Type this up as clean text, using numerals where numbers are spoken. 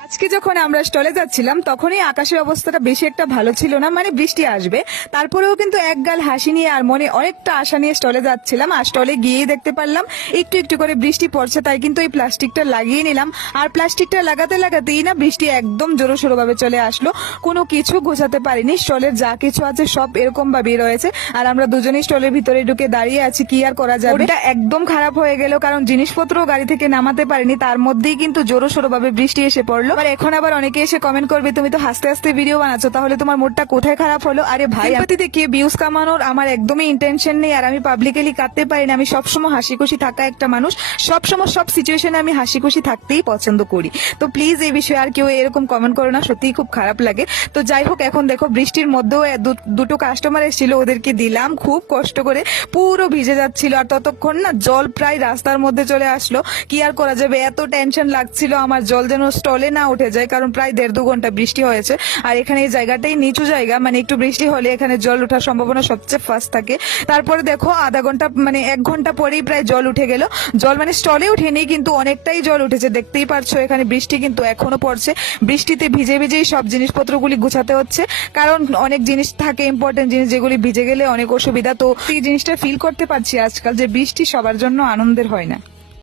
আজকে যখন আমরা স্টলে যাচ্ছিলাম তখনই আকাশের অবস্থাটা বেশি একটা ভালো ছিল না, মানে বৃষ্টি আসবে। তারপরেও কিন্তু এক গাল হাসি নিয়ে আর মনে অনেকটা আশা নিয়ে স্টলে যাচ্ছিলাম। আর স্টলে গিয়েই দেখতে পারলাম একটু একটু করে বৃষ্টি পড়ছে, তাই কিন্তু এই প্লাস্টিকটা লাগিয়ে নিলাম। আর প্লাস্টিকটা লাগাতে লাগাতেই না বৃষ্টি একদম জোরসোরো ভাবে চলে আসলো। কোনো কিছু গোছাতে পারিনি, স্টলের যা কিছু আছে সব এরকম ভাবেই রয়েছে। আর আমরা দুজনেই স্টলের ভিতরে ঢুকে দাঁড়িয়ে আছি, কি আর করা যাবে। এটা একদম খারাপ হয়ে গেল, কারণ জিনিসপত্র গাড়ি থেকে নামাতে পারিনি, তার মধ্যেই কিন্তু জোরসোরো ভাবে বৃষ্টি এসে পড়লো। আর এখন আবার অনেকে এসে কমেন্ট করবে তুমি তো হাসতে হাসতে ভিডিও বানাচ্ছো, তাহলে তোমার মুডটা কোথায় খারাপ হলো? আরে ভাই, সিম্পাথি দেখিয়ে ভিউজ কামানোর আমার একদমই ইন্টেনশন নেই। আর আমি পাবলিকলি কাঁদতে পারি না। আমি সবসময় হাসি খুশি থাকা একটা মানুষ, সবসময় সব সিচুয়েশনে আমি হাসি খুশি থাকতেই পছন্দ করি। তো প্লিজ এই বিষয়ে আর কেউ এরকম কমেন্ট করো না, সত্যিই খুব খারাপ লাগে। তো যাই হোক, এখন দেখো বৃষ্টির মধ্যেও দুটো কাস্টমার এসেছিল, ওদেরকে দিলাম খুব কষ্ট করে, পুরো ভিজে যাচ্ছিল। আর ততক্ষণ না জল প্রায় রাস্তার মধ্যে চলে আসলো। কি আর করা যাবে, এত টেনশন লাগছিল আমার জল যেন স্টলে না উঠে যায়, কারণ প্রায় 1.5-2 ঘন্টা বৃষ্টি হয়েছে। আর এখানে এই জায়গাটাই নিচু জায়গা, মানে একটু বৃষ্টি হলে এখানে জল ওঠার সম্ভাবনা সবচেয়ে ফার্স্ট থাকে। তারপরে দেখো আধা ঘন্টা মানে 1 ঘন্টা পরেই প্রায় জল উঠে গেল। জল মানে স্টলে উঠেনি, কিন্তু অনেকটাই জল উঠেছে, দেখতেই পারছো। এখানে বৃষ্টি কিন্তু এখনো পড়ছে। বৃষ্টিতে ভিজে ভিজেই সব জিনিসপত্রগুলি গুছাতে হচ্ছে, কারণ অনেক জিনিস থাকে ইম্পর্টেন্ট জিনিস, যেগুলি ভিজে গেলে অনেক অসুবিধা। তো এই জিনিসটা ফিল করতে পারছি আজকাল যে বৃষ্টি সবার জন্য আনন্দের হয় না।